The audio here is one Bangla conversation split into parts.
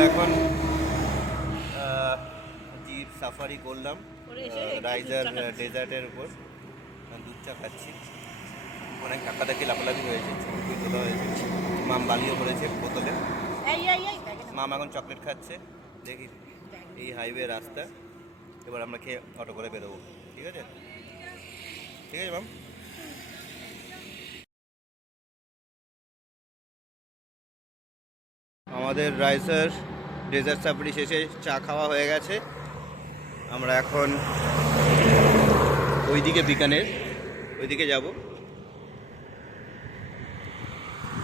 আমরা এখন জিপ সাফারি করলাম রাইজার ডেজার্টের উপর, দুধ চা খাচ্ছি। অনেক টাকাটাকি লাফালাফি হয়েছে, ছবি তোলা হয়েছে, মাম বালিও করেছে বোতলে। মাম এখন চকলেট খাচ্ছে। দেখি এই হাইওয়ে রাস্তা, এবার আমরা খেয়ে অটো করে বেরোবো। ঠিক আছে, ঠিক আছে মাম। আমাদের রাইজার ডেজার্ট সাফারি শেষে চা খাওয়া হয়ে গেছে। আমরা এখন ওইদিকে বিকানের ওইদিকে যাব।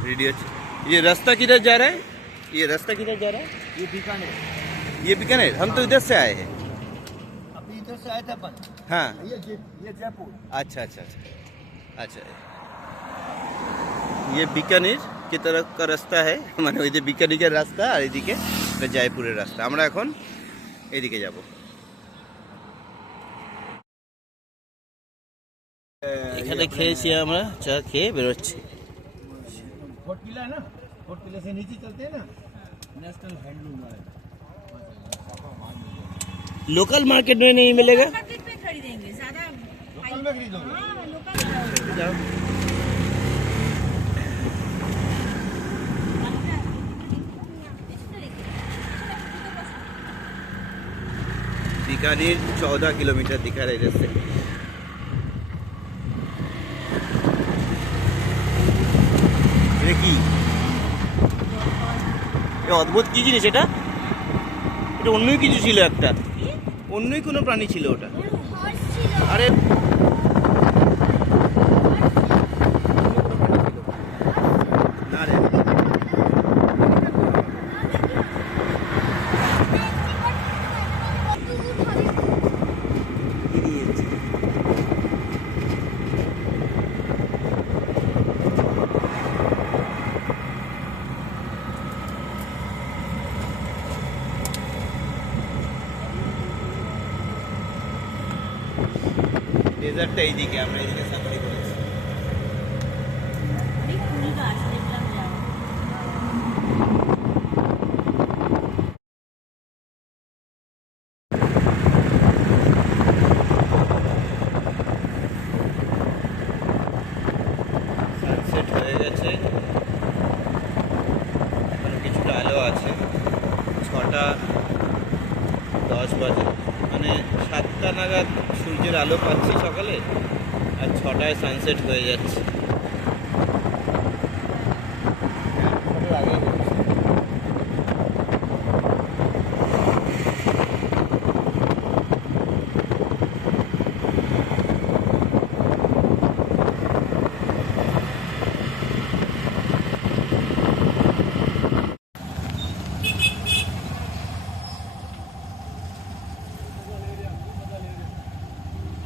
रेडी है। ये रास्ता किधर जा रहा है? ये रास्ता किधर जा रहा है? ये बीकानेर। ये बीकानेर। हम तो इधर से आए हैं। अभी इधर से आए थे अपन। हाँ, ये जयपुर। अच्छा अच्छा अच्छा अच्छा। ये बीकानेर की तरफ का रास्ता है, মানে ওই যে বিকানিকের রাস্তা আর এদিকে জয়পুরের রাস্তা। আমরা এখন এদিকে যাব। এখানে খেয়েছি, আমরা চা খেয়ে বেরোচ্ছি। फोर्ट किला है ना, फोर्ट किले से नीचे चलते हैं ना, नेशनल हैंडलूम है। लोकल मार्केट में नहीं मिलेगा? मार्केट में खरीदेंगे ज्यादा। लोकल में खरीदोगे? हाँ, लोकल जाओ। बीकानेर 14 किलोमीटर दिखा रहे जैसे। কি অদ্ভুত কি জিনিস এটা? এটা অন্যই কিছু ছিল, একটা অন্যই কোনো প্রাণী ছিল ওটা। আরে না রে, ডেজার্টটা এইদিকে, আমরা এইদিকে সাফারি করেছি। ফুল গাছ দেখলাম যাও। সানসেট হয়ে গেছে, এখনো কিছুটা আলো আছে। 6:10 বাজে, মানে 7টা নাগাদ সূর্যের আলো পাচ্ছি সকালে, আর 6টায় সানসেট হয়ে যাচ্ছে।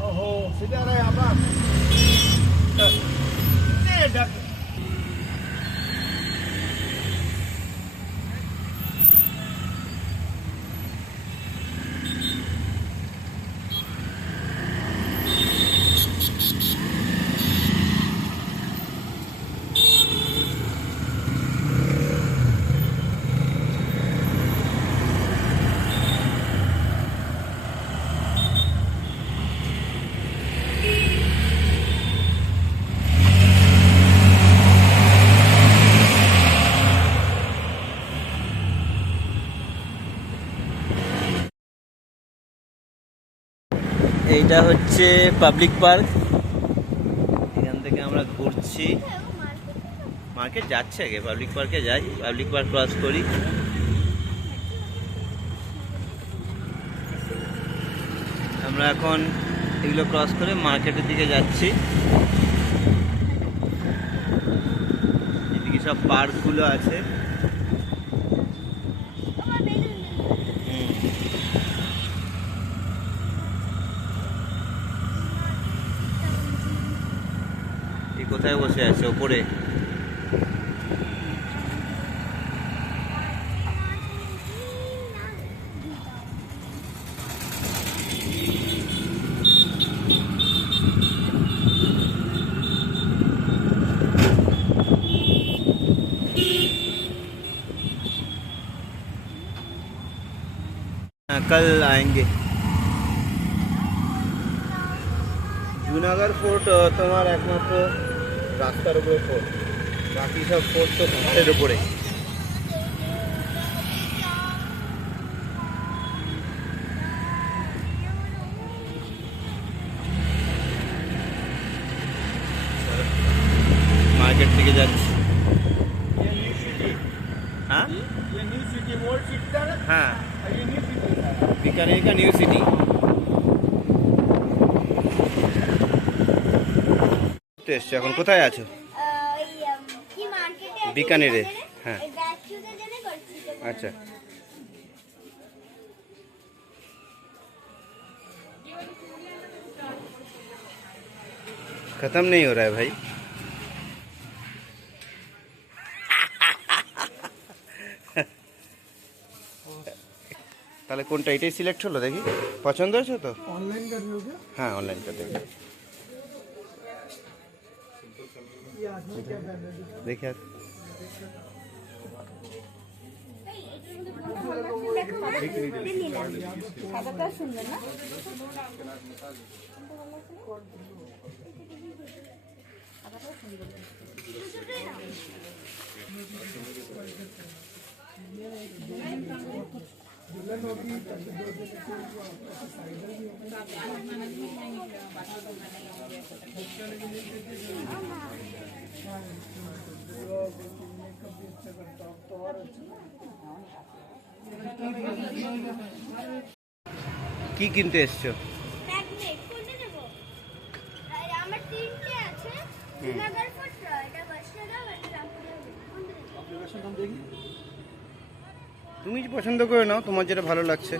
ओहो, सीधा रहे आप। এইটা হচ্ছে পাবলিক পার্ক, এখান থেকে আমরা ঘুরছি। মার্কেট যাচ্ছে, আগে পাবলিক পার্কে যাই, পাবলিক পার্ক ক্রস করি। আমরা এখন এগুলো ক্রস করে মার্কেটের দিকে যাচ্ছি। এদিকে সব পার্কগুলো আছে। কোথায় বসে আছে? ওপরে। कल आएंगे। জুনাগড় ফোর্ট তোমার একমাত্র রাস্তার উপরে ফোর্ট, বাকি সব ফোর্ট তো পাহাড়ের উপরে। मार्केट থেকে যাচ্ছি। ये न्यू सिटी, हाँ ये न्यू सिटी ओल्ड सिटी था ना, हाँ, और ये न्यू सिटी था। बीकानेर का न्यू सिटी। তো এসছো, এখন কোথায় আছো? কি মার্কেটে আছে? বিকানেরে, হ্যাঁ। এই ব্যাচুদের জন্য করছি তো। अच्छा, खत्म नहीं हो रहा है भाई। তাহলে কোনটা, এটাই সিলেক্ট হলো? দেখি পছন্দ হয়েছে তো? ऑनलाइन कर रहे हो क्या? হ্যাঁ অনলাইন করতে ये आदमी क्या पहन रहे हैं? দেখি আর সাদাটা সুন্দর না? কি কিনতে এসছো? ম্যাগনেট কোনটা নেব? আমার তিনটে আছে। জুনাগড় ফোর্ট, এটা বৈষ্ণব, এটা রামপুরা। কোনটা নেব? তুমি পছন্দ করে নাও, তোমার যেটা ভালো লাগছে।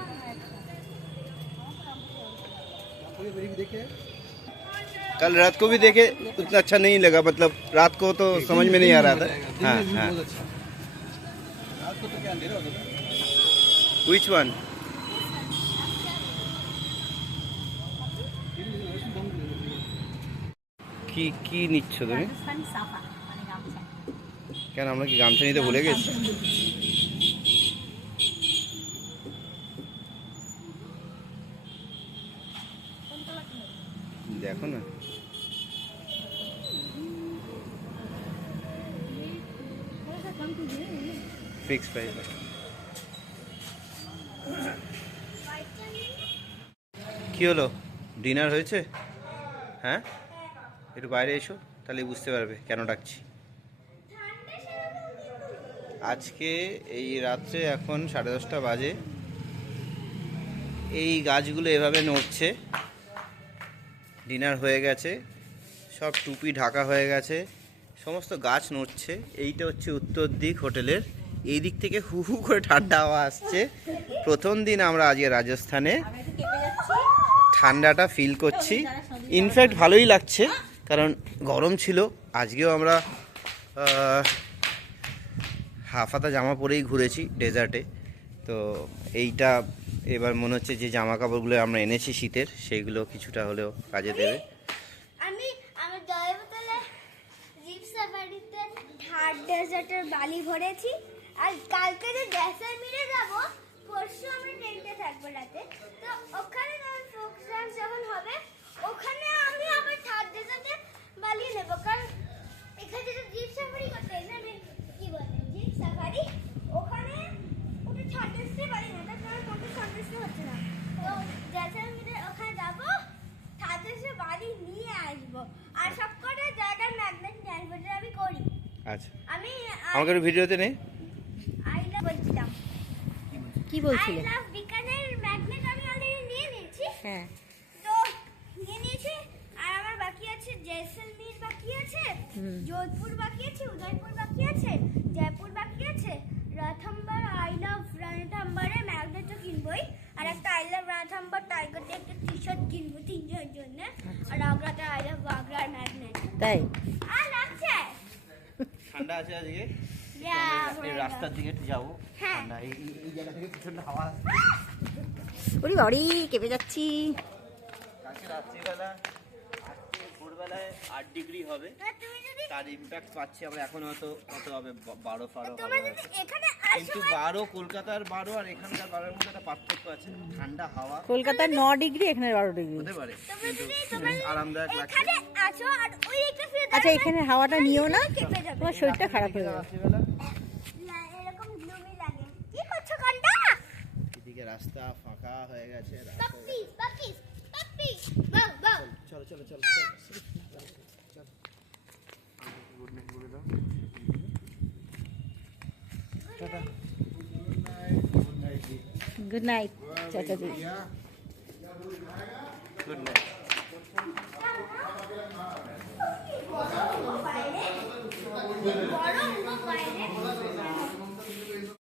कल रात को भी देखे, उतना अच्छा नहीं लगा, मतलब रात को तो समझ में नहीं आ रहा था। हाँ हाँ, which one? কি কি নিচ্ছ তুমি? রাজস্থানি সাফা মানে গামছা। কেন আমরা কি গামছা নিতে ভুলে গেছি? দেখো না, ফিক্স প্রাইস। কি হলো, ডিনার হয়েছে? হ্যাঁ, একটু বাইরে এসো, তাহলে বুঝতে পারবে কেন ডাকছি। আজকে এই রাত্রে এখন 10:30 বাজে, এই গাছগুলো এভাবে নড়ছে। ডিনার হয়ে গেছে, সব টুপি ঢাকা হয়ে গেছে, সমস্ত গাছ নড়ছে। এইটা হচ্ছে উত্তর দিক হোটেলের, এই দিক থেকে হু হু করে ঠান্ডা হাওয়া আসছে। প্রথম দিন আমরা আজকে রাজস্থানে, আমি একটু কেঁপে যাচ্ছি। ঠান্ডাটা ফিল করছি। ইনফ্যাক্ট ভালোই লাগছে, কারণ গরম ছিল। আজকেও আমরা হাফাতা জামা পরেই ঘুরেছি ডেজার্টে। তো এইটা এবার মনে হচ্ছে যে জামা কাপড়গুলো আমরা এনেছি শীতের, সেইগুলো কিছুটা হলেও কাজে দেবে। আমি আমার জয়বোতলে জিপ সাফারিতে থার্ড ডেজার্টের বালি ভরেছি। আর কালকে যে জয়সলমীরে যাব, পরশু আমরা টেন্টে থাকবো রাতে। তো ওখানে যখন প্রোগ্রাম যখন হবে, ওখানে আমি আবার থার্ড ডেজার্টে বালি নেব। কারণ এখানে যে জিপ সাফারি করতে হয় না, কি বলে জিপ সাফারি, ওখানে ওটা থার্ড ডেজার্টে বালি না, তার কারণ কোনটা থার্ড ডেজার্টে হচ্ছে না। তো জয়সলমীরে ওখানে যাবো, থার্ড ডেজার্টে বালি নিয়ে আসবো। আর সবকটা জায়গার ম্যাগনেট ট্রান্সফার আমি করি। আচ্ছা, আমি আমাকে একটু ভিডিওতে নেই। আইলা বলছিলাম, কি আই বলছিলে? লাভ বিকানের ম্যাগনেট আমি অলরেডি নিয়ে নিয়েছি। হ্যাঁ, তো নিয়ে নিয়েছি, আর আমার বাকি আছে জয়সলমীর বাকি আছে, যোধপুর বাকি আছে, উদয়পুর বাকি আছে, জয়পুর বাকি আছে, রণথম্বর আই লাভ রণথম্বরের ম্যাগনেটও কিনবই। আর একটা আই লাভ রণথম্বর টাইগার দিয়ে একটা টি শার্ট কিনবো তিনজনের জন্য। আর আগ্রাতে আই লাভ আগ্রার ম্যাগনেট। তাই? আর লাগছে ঠান্ডা আছে আজকে, Yeah, রাস্তার দিকে একটু যাবো। হ্যাঁ। ঠান্ডা, এই জায়গা থেকে প্রচন্ড হাওয়া আসছে। ওরে বাড়ি, কেঁপে যাচ্ছি। কালকে রাত্রিবেলা, আজকে ভোরবেলা সকালবেলায় 8 ডিগ্রি হবে, তুমি যদি তার ইম্প্যাক্ট পাচ্ছি আমরা এখন। হয়তো কত হবে 12 তোমরা হবে যদি এখানে কিন্তু আসো 12 কলকাতার 12 আর এখানকার 12 এর মধ্যে একটা পার্থক্য আছে। ঠান্ডা হাওয়া কলকাতায় 9 ডিগ্রি, এখানে 12 ডিগ্রি। হতে পারে তোমরা কিন্তু যদি তোমরা বেশ আরামদায়ক লাগছে। এখানে আসো আর ওই একটা ফিরে আচ্ছা, এখানে হাওয়াটা নিও না, কেঁপে যাবে। তোমার শরীরটা খারাপ হয়ে যাবে। রাত্রিবেলা না, এরকম গ্লুমি লাগে। কি করছো কান্ডা? এদিকে রাস্তা ফাঁকা হয়ে গেছে। পাপ্পিস পাপ্পিস পাপ্পিস বাউ বাউ। চলো চলো চলো গুড নাইট বলে দাও। টাটা। গুড নাইট চাচাজি। Good night. গরম গো বাইরে।